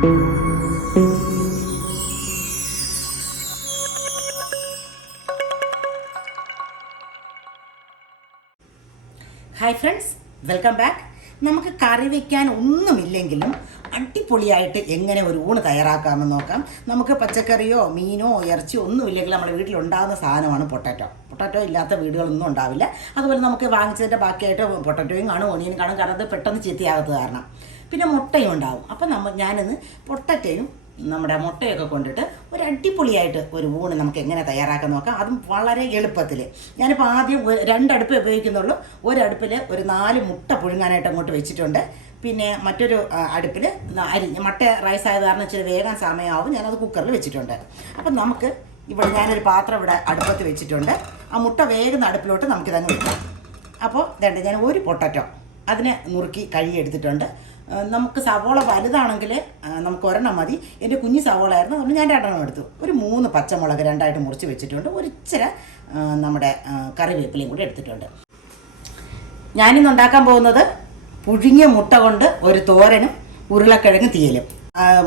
Hi friends welcome back നമുക്ക് കറി വയ്ക്കാൻ ഒന്നുമില്ലെങ്കിലും അടിപൊളിയായിട്ട് എങ്ങനെ ഒരു ഊണ് തയ്യാറാക്കാമെന്ന് നോക്കാം. നമുക്ക് പച്ചക്കറിയോ മീനോ ഇറച്ചിയോ ഒന്നുമില്ലെങ്കിൽ നമ്മുടെ വീട്ടിലുണ്ടാകുന്ന സാധനമാണ് പൊട്ടാറ്റോ. പൊട്ടാറ്റോ ഇല്ലാത്ത വീടുകളൊന്നും ഉണ്ടാവില്ല. അതുപോലെ നമുക്ക് വാങ്ങിച്ചതിന്റെ ബാക്കിയായിട്ട് പൊട്ടറ്റോയും കാണും ഓണിയനും കാണും കാരണം അത് പെട്ടെന്ന് ചീത്തയാകത്ത് കാരണം. പിന്നെ മുട്ടയും ഉണ്ടാവും. അപ്പം നമ്മൾ ഞാനിന്ന് പൊട്ടറ്റയും നമ്മുടെ മുട്ടയൊക്കെ കൊണ്ടിട്ട് ഒരു അടിപൊളിയായിട്ട് ഒരു ഊണ് നമുക്ക് എങ്ങനെ തയ്യാറാക്കാൻ നോക്കാം. അതും വളരെ എളുപ്പത്തിൽ ഞാനിപ്പോൾ ആദ്യം രണ്ടടുപ്പ് ഉപയോഗിക്കുന്നുള്ളൂ. ഒരടുപ്പിൽ ഒരു നാല് മുട്ട പുഴുങ്ങാനായിട്ട് അങ്ങോട്ട് വെച്ചിട്ടുണ്ട്. പിന്നെ മറ്റൊരു അടുപ്പിൽ അരി മട്ട റൈസ് ആയത് കാരണം ഇച്ചിരി വേഗം സമയമാവും ഞാനത് കുക്കറിൽ വെച്ചിട്ടുണ്ട്. അപ്പം നമുക്ക് ഇവിടെ ഞാനൊരു പാത്രം ഇവിടെ അടുപ്പത്ത് വെച്ചിട്ടുണ്ട്. ആ മുട്ട വേഗം അടുപ്പിലോട്ട് നമുക്കിതങ്ങ് വെക്കാം. അപ്പോൾ വേണ്ട ഞാൻ ഒരു പൊട്ടറ്റോ അതിനെ നുറുക്കി കഴുകിയെടുത്തിട്ടുണ്ട് നമുക്ക് സവോള വലുതാണെങ്കിൽ നമുക്ക് ഒരെണ്ണം മതി. എന്റെ കുഞ്ഞു സവോള ആയിരുന്നു അതുകൊണ്ട് ഞാൻ രണ്ടെണ്ണം എടുത്തു. ഒരു മൂന്ന് പച്ചമുളക് രണ്ടായിട്ട് മുറിച്ച് വെച്ചിട്ടുണ്ട്. ഒരു ഇച്ചിരി നമ്മുടെ കറിവേപ്പിലയും കൂടി എടുത്തിട്ടുണ്ട്. ഞാനിന്ന് ഉണ്ടാക്കാൻ പോകുന്നത് പുഴുങ്ങിയ മുട്ട കൊണ്ട് ഒരു തോരനും ഉരുളക്കിഴങ്ങ് തീയലും.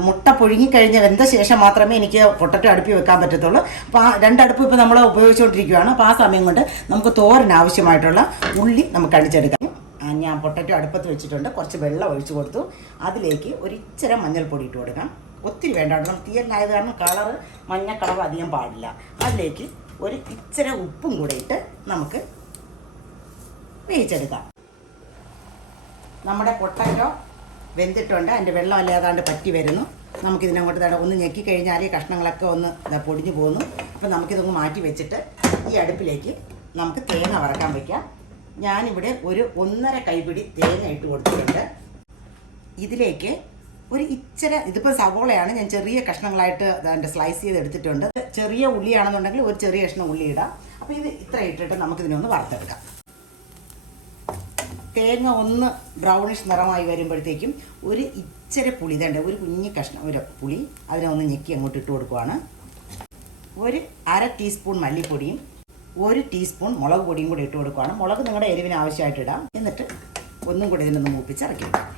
മുട്ട പുഴുങ്ങി കഴിഞ്ഞ് വെന്ത ശേഷം മാത്രമേ എനിക്ക് പൊട്ടറ്റോ അടുപ്പി വെക്കാൻ പറ്റത്തുള്ളൂ. അപ്പോൾ ആ രണ്ടടുപ്പ് ഇപ്പോൾ നമ്മൾ ഉപയോഗിച്ചുകൊണ്ടിരിക്കുകയാണ് അപ്പോൾ ആ സമയം കൊണ്ട് നമുക്ക് തോരൻ ആവശ്യമായിട്ടുള്ള ഉള്ളി നമുക്ക് അടിച്ചെടുക്കാം. ഞാൻ പൊട്ടറ്റോ അടുപ്പത്ത് വെച്ചിട്ടുണ്ട്. കുറച്ച് വെള്ളം ഒഴിച്ചു കൊടുത്തു. അതിലേക്ക് ഒരിച്ചിരി മഞ്ഞൾപ്പൊടി ഇട്ട് കൊടുക്കാം. ഒത്തിരി വേണ്ട. നമുക്ക് തീയലിനായത് കാരണം കളറ് മഞ്ഞ കളർ അധികം പാടില്ല. അതിലേക്ക് ഒരു ഇച്ചിരി ഉപ്പും കൂടെ ഇട്ട് നമുക്ക് വേവിച്ചെടുക്കാം. നമ്മുടെ പൊട്ടറ്റോ വെന്തിട്ടുണ്ട്. അതിന്റെ വെള്ളം അല്ലാതാണ്ട് പറ്റി വരുന്നു. നമുക്കിതിനങ്ങോട്ട് തട ഒന്ന് ഞെക്കി കഴിഞ്ഞാൽ കഷ്ണങ്ങളൊക്കെ ഒന്ന് ഇതാ പൊടിഞ്ഞു പോകുന്നു അപ്പോൾ നമുക്കിതൊന്ന് മാറ്റി വെച്ചിട്ട് ഈ അടുപ്പിലേക്ക് നമുക്ക് തേങ്ങ വറക്കാൻ വയ്ക്കാം ഞാനിവിടെ ഒരു ഒന്നര കൈപിടി തേങ്ങ ഇട്ട് കൊടുത്തിട്ടുണ്ട്. ഇതിലേക്ക് ഒരു ഇച്ചിര ഇതിപ്പോൾ സവോളയാണ്. ഞാൻ ചെറിയ കഷ്ണങ്ങളായിട്ട് അതിന്റെ സ്ലൈസ് ചെയ്ത് എടുത്തിട്ടുണ്ട്. ചെറിയ ഉള്ളിയാണെന്നുണ്ടെങ്കിൽ ഒരു ചെറിയ കഷ്ണം ഉള്ളി ഇടാം. അപ്പോൾ ഇത് ഇത്ര ഇട്ടിട്ട് നമുക്കിതിനൊന്ന് വറുത്തെടുക്കാം. തേങ്ങ ഒന്ന് ബ്രൗണിഷ് നിറമായി വരുമ്പോഴത്തേക്കും ഒരു ഇച്ചിരി പുളി ഇതേണ്ട ഒരു കുഞ്ഞു കഷ്ണം ഒരു പുളി. അതിനെ ഒന്ന് ഞെക്കി അങ്ങോട്ട് ഇട്ട് കൊടുക്കുവാണ്. ഒരു അര ടീസ്പൂൺ മല്ലിപ്പൊടിയും ഒരു ടീസ്പൂൺ മുളക് പൊടിയും കൂടി ഇട്ട് കൊടുക്കുവാണ്. മുളക് നിങ്ങളുടെ എരിവിന് ആവശ്യമായിട്ട് ഇടാം. എന്നിട്ട് ഒന്നും കൂടി ഇതിനൊന്ന് മൂപ്പിച്ച് ഇറക്കി വെക്കാം.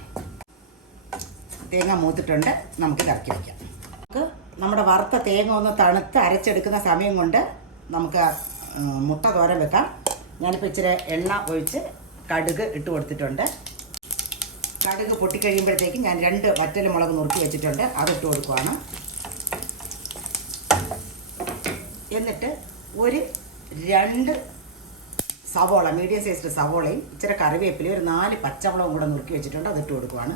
തേങ്ങ മൂത്തിട്ടുണ്ട്. നമുക്ക് ഇറക്കി വയ്ക്കാം നമുക്ക് നമ്മുടെ വറുത്ത തേങ്ങ ഒന്ന് തണുത്ത് അരച്ചെടുക്കുന്ന സമയം കൊണ്ട് നമുക്ക് മുട്ട തോരൻ വെക്കാം. ഞാനിപ്പോൾ ഇച്ചിരി എണ്ണ ഒഴിച്ച് കടുക് ഇട്ട് കൊടുത്തിട്ടുണ്ട്. കടുക് പൊട്ടിക്കഴിയുമ്പോഴത്തേക്ക് ഞാൻ രണ്ട് വറ്റൽ മുളക് നുറുക്കി വെച്ചിട്ടുണ്ട്. അതിട്ട് കൊടുക്കുവാണ്. എന്നിട്ട് ഒരു രണ്ട് സവോള മീഡിയം സൈസ്ഡ് സവോളയും ഇച്ചിരി കറിവേപ്പിലയും ഒരു നാല് പച്ചമുളകും കൂടെ നുറുക്കി വെച്ചിട്ടുണ്ട്. അതിട്ട് കൊടുക്കുവാണ്.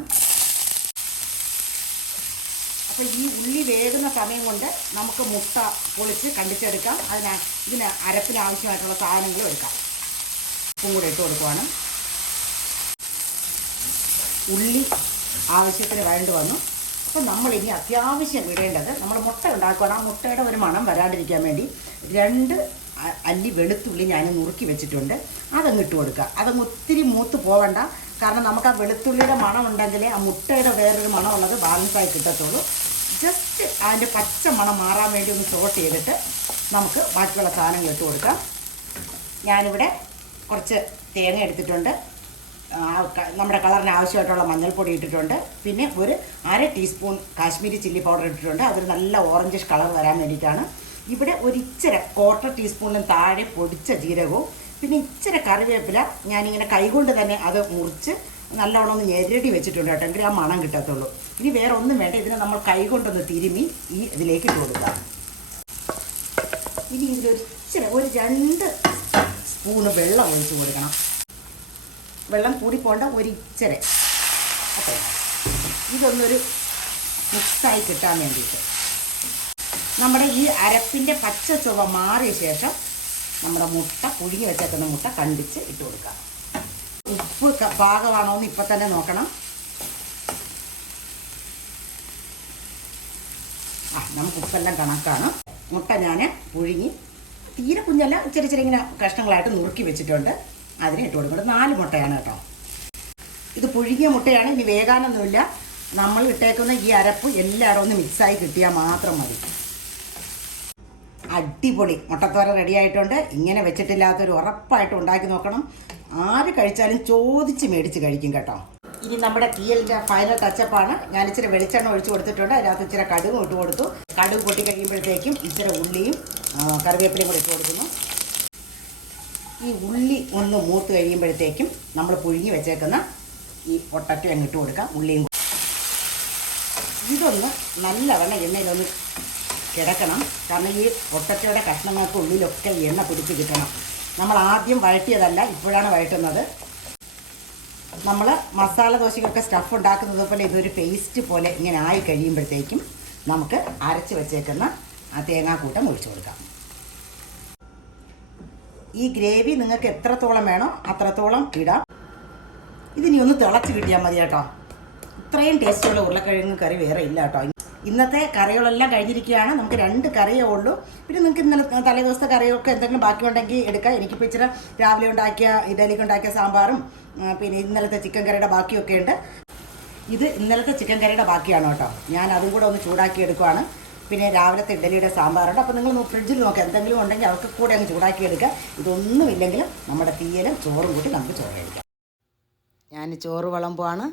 അപ്പോൾ ഈ ഉള്ളി വേകുന്ന സമയം കൊണ്ട് നമുക്ക് മുട്ട പൊളിച്ച് കണ്ടിച്ചെടുക്കാം. അതിന് ഇതിന് അരപ്പിന് ആവശ്യമായിട്ടുള്ള സാധനങ്ങളും എടുക്കാം. ഉപ്പും കൂടെ ഇട്ട് കൊടുക്കുവാണ്. ഉള്ളി ആവശ്യത്തിന് വഴണ്ട് വന്നു. അപ്പോൾ നമ്മളിനി അത്യാവശ്യം ഇടേണ്ടത് നമ്മൾ മുട്ട ഉണ്ടാക്കുകയാണ് ആ മുട്ടയുടെ ഒരു മണം വരാണ്ടിരിക്കാൻ വേണ്ടി രണ്ട് അല്ലി വെളുത്തുള്ളി ഞാൻ നുറുക്കി വെച്ചിട്ടുണ്ട്. അതങ്ങ് ഇട്ട് കൊടുക്കുക. അതങ്ങ് ഒത്തിരി മൂത്ത് പോവണ്ട. കാരണം നമുക്ക് ആ വെളുത്തുള്ളിയുടെ മണം ഉണ്ടെങ്കിലേ ആ മുട്ടയുടെ വേറൊരു മണം ഉള്ളത് ബാലൻസായി കിട്ടത്തുള്ളൂ. ജസ്റ്റ് അതിന്റെ പച്ച മണം മാറാൻ വേണ്ടി ഒന്ന് സോട്ട് ചെയ്തിട്ട് നമുക്ക് ബാക്കിയുള്ള സാധനങ്ങൾ ഇട്ട് കൊടുക്കാം. ഞാനിവിടെ കുറച്ച് തേങ്ങ എടുത്തിട്ടുണ്ട്. നമ്മുടെ കളറിന് ആവശ്യമായിട്ടുള്ള മഞ്ഞൾപ്പൊടി ഇട്ടിട്ടുണ്ട്. പിന്നെ ഒരു അര ടീസ്പൂൺ കാശ്മീരി ചില്ലി പൗഡർ ഇട്ടിട്ടുണ്ട്. അതൊരു നല്ല ഓറഞ്ചിഷ് കളർ വരാൻ വേണ്ടിയിട്ടാണ്. ഇവിടെ ഒരു ക്വാർട്ടർ ടീസ്പൂണിന് താഴെ പൊടിച്ച ജീരകവും പിന്നെ ഇച്ചിര കറിവേപ്പില ഞാനിങ്ങനെ കൈകൊണ്ട് തന്നെ അത് മുറിച്ച് നല്ലോണം ഒന്ന് ഞെരടി വെച്ചിട്ടുണ്ട് കേട്ടോ. എങ്കിൽ ആ മണം കിട്ടത്തുള്ളൂ. ഇനി വേറെ ഒന്നും വേണ്ട. ഇതിനെ നമ്മൾ കൈകൊണ്ടൊന്ന് തിരുമി ഈ ഇതിലേക്ക് ഇട്ട് കൊടുക്കാം. ഇനി ഇതിലൊരു ഒരു രണ്ട് സ്പൂണ് വെള്ളം ഒഴിച്ച് കൊടുക്കണം. വെള്ളം കൂടി പോണ്ട ഒരു ഇച്ചിരി അപ്പോൾ ഇതൊന്നൊരു മിക്സായി കിട്ടാൻ വേണ്ടിയിട്ട്. നമ്മുടെ ഈ അരപ്പിന്റെ പച്ച ചുവ മാറിയ ശേഷം നമ്മുടെ മുട്ട പുഴുങ്ങി വെച്ചേക്കുന്ന മുട്ട കണ്ടിച്ച് ഇട്ട് കൊടുക്കാം. ഉപ്പ് പാകമാണോ എന്ന് ഇപ്പം തന്നെ നോക്കണം. ആ നമുക്ക് ഉപ്പെല്ലാം കണക്കാണ്. മുട്ട ഞാൻ പുഴുങ്ങി തീരെ കുഞ്ഞല്ല ചെറിയ ചെറിയ ഇങ്ങനെ കഷ്ണങ്ങളായിട്ട് നുറുക്കി വെച്ചിട്ടുണ്ട്. അതിനെ ഇട്ട് കൊടുക്കുന്നത് നാല് മുട്ടയാണ് കേട്ടോ. ഇത് പുഴുങ്ങിയ മുട്ടയാണ് ഇനി വേഗാനൊന്നുമില്ല നമ്മൾ ഇട്ടേക്കുന്ന ഈ അരപ്പ് എല്ലാവരും ഒന്ന് മിക്സായി കിട്ടിയാൽ മാത്രം മതി. അടിപൊളി. മുട്ടത്തോര റെഡിയായിട്ടുണ്ട് ഇങ്ങനെ വെച്ചിട്ടില്ലാത്തൊരു ഉറപ്പായിട്ട് ഉണ്ടാക്കി നോക്കണം. ആര് കഴിച്ചാലും ചോദിച്ച് മേടിച്ച് കഴിക്കും കേട്ടോ. ഇനി നമ്മുടെ തീയലിന്റെ ഫൈനൽ ടച്ചപ്പാണ് ഞാൻ ഇച്ചിരി വെളിച്ചെണ്ണ ഒഴിച്ച് കൊടുത്തിട്ടുണ്ട്. അതിനകത്ത് ഇച്ചിരി കടുകും ഇട്ട് കൊടുത്തു. കടുക് പൊട്ടി കഴിയുമ്പോഴത്തേക്കും ഇച്ചിരി ഉള്ളിയും കറിവേപ്പിലയും കൂടി ഇട്ട് കൊടുക്കുന്നു. ഈ ഉള്ളി ഒന്ന് മൂത്ത് കഴിയുമ്പോഴത്തേക്കും നമ്മൾ പുഴുങ്ങി വെച്ചേക്കുന്ന ഈ പൊട്ടറ്റോ അങ്ങ് ഇട്ട് കൊടുക്കാം. ഉള്ളിയും. ഇതൊന്ന് നല്ലവണ്ണം എണ്ണയിലൊന്ന് കിടക്കണം. കാരണം ഈ പൊട്ടറ്റയുടെ കഷ്ണങ്ങൾക്ക് ഉള്ളിലൊക്കെ എണ്ണ പിടിച്ച് കിട്ടണം. നമ്മൾ ആദ്യം വഴറ്റിയതല്ല ഇപ്പോഴാണ് വഴറ്റുന്നത്. നമ്മൾ മസാല ദോശയ്ക്കൊക്കെ സ്റ്റഫ് ഉണ്ടാക്കുന്നത് പോലെ ഇതൊരു പേസ്റ്റ് പോലെ ഇങ്ങനെ ആയി കഴിയുമ്പോഴത്തേക്കും നമുക്ക് അരച്ച് വെച്ചേക്കുന്ന ആ തേങ്ങാക്കൂട്ടം ഒഴിച്ചു കൊടുക്കാം. ഈ ഗ്രേവി നിങ്ങൾക്ക് എത്രത്തോളം വേണോ അത്രത്തോളം ഇടാം. ഇതിനി ഒന്ന് തിളച്ച് കിട്ടിയാൽ മതി കേട്ടോ. ഇത്രയും ടേസ്റ്റുള്ള ഉരുളക്കിഴങ്ങ് കറി വേറെ ഇല്ല കേട്ടോ. ഇന്നത്തെ കറികളെല്ലാം കഴിഞ്ഞിരിക്കുകയാണ്. നമുക്ക് രണ്ട് കറിയേ ഉള്ളൂ. പിന്നെ നിങ്ങൾക്ക് ഇന്നലെ തലേ ദിവസത്തെ കറിയൊക്കെ എന്തെങ്കിലും ബാക്കി ഉണ്ടെങ്കിൽ എടുക്കാം. എനിക്കിപ്പോൾ ഇച്ചിരി രാവിലെ ഉണ്ടാക്കിയ ഇഡലിക്ക് ഉണ്ടാക്കിയ സാമ്പാറും പിന്നെ ഇന്നലത്തെ ചിക്കൻ കറിയുടെ ബാക്കിയൊക്കെ ഉണ്ട്. ഇത് ഇന്നലത്തെ ചിക്കൻ കറിയുടെ ബാക്കിയാണ് കേട്ടോ. ഞാൻ അതും കൂടെ ഒന്ന് ചൂടാക്കി എടുക്കുവാണ്. പിന്നെ രാവിലത്തെ ഇഡലിയുടെ സാമ്പാറുണ്ട്. അപ്പോൾ നിങ്ങൾ ഫ്രിഡ്ജിൽ നോക്കുക എന്തെങ്കിലും ഉണ്ടെങ്കിൽ അവർക്ക് കൂടെ അങ്ങ് ചൂടാക്കി എടുക്കുക ഇതൊന്നുമില്ലെങ്കിലും നമ്മുടെ തീയലും ചോറും കൂട്ടി നമുക്ക് ചോറ് കഴിക്കാം. ഞാൻ ചോറ് വിളമ്പുവാണ്.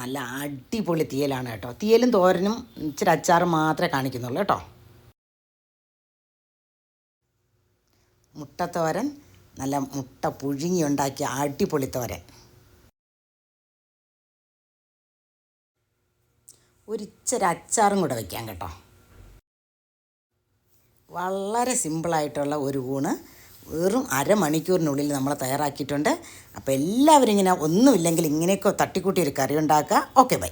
നല്ല അടിപൊളി തീയലാണ് കേട്ടോ. തീയലും തോരനും ഇച്ചിരി അച്ചാറും മാത്രമേ കാണിക്കുന്നുള്ളൂ കേട്ടോ. മുട്ടത്തോരൻ നല്ല മുട്ട പുഴുങ്ങി ഉണ്ടാക്കിയ അടിപൊളി തോരൻ. ഒരിച്ചിരി അച്ചാറും കൂടെ വയ്ക്കാം കേട്ടോ. വളരെ സിമ്പിളായിട്ടുള്ള ഒരു ഊണ്. വെറും അരമണിക്കൂറിനുള്ളിൽ നമ്മൾ തയ്യാറാക്കിയിട്ടുണ്ട്. അപ്പോൾ എല്ലാവരും ഇങ്ങനെ ഒന്നുമില്ലെങ്കിൽ ഇങ്ങനെയൊക്കെ തട്ടിക്കൂട്ടി ഒരു കറി ഉണ്ടാക്കുക. Okay bye.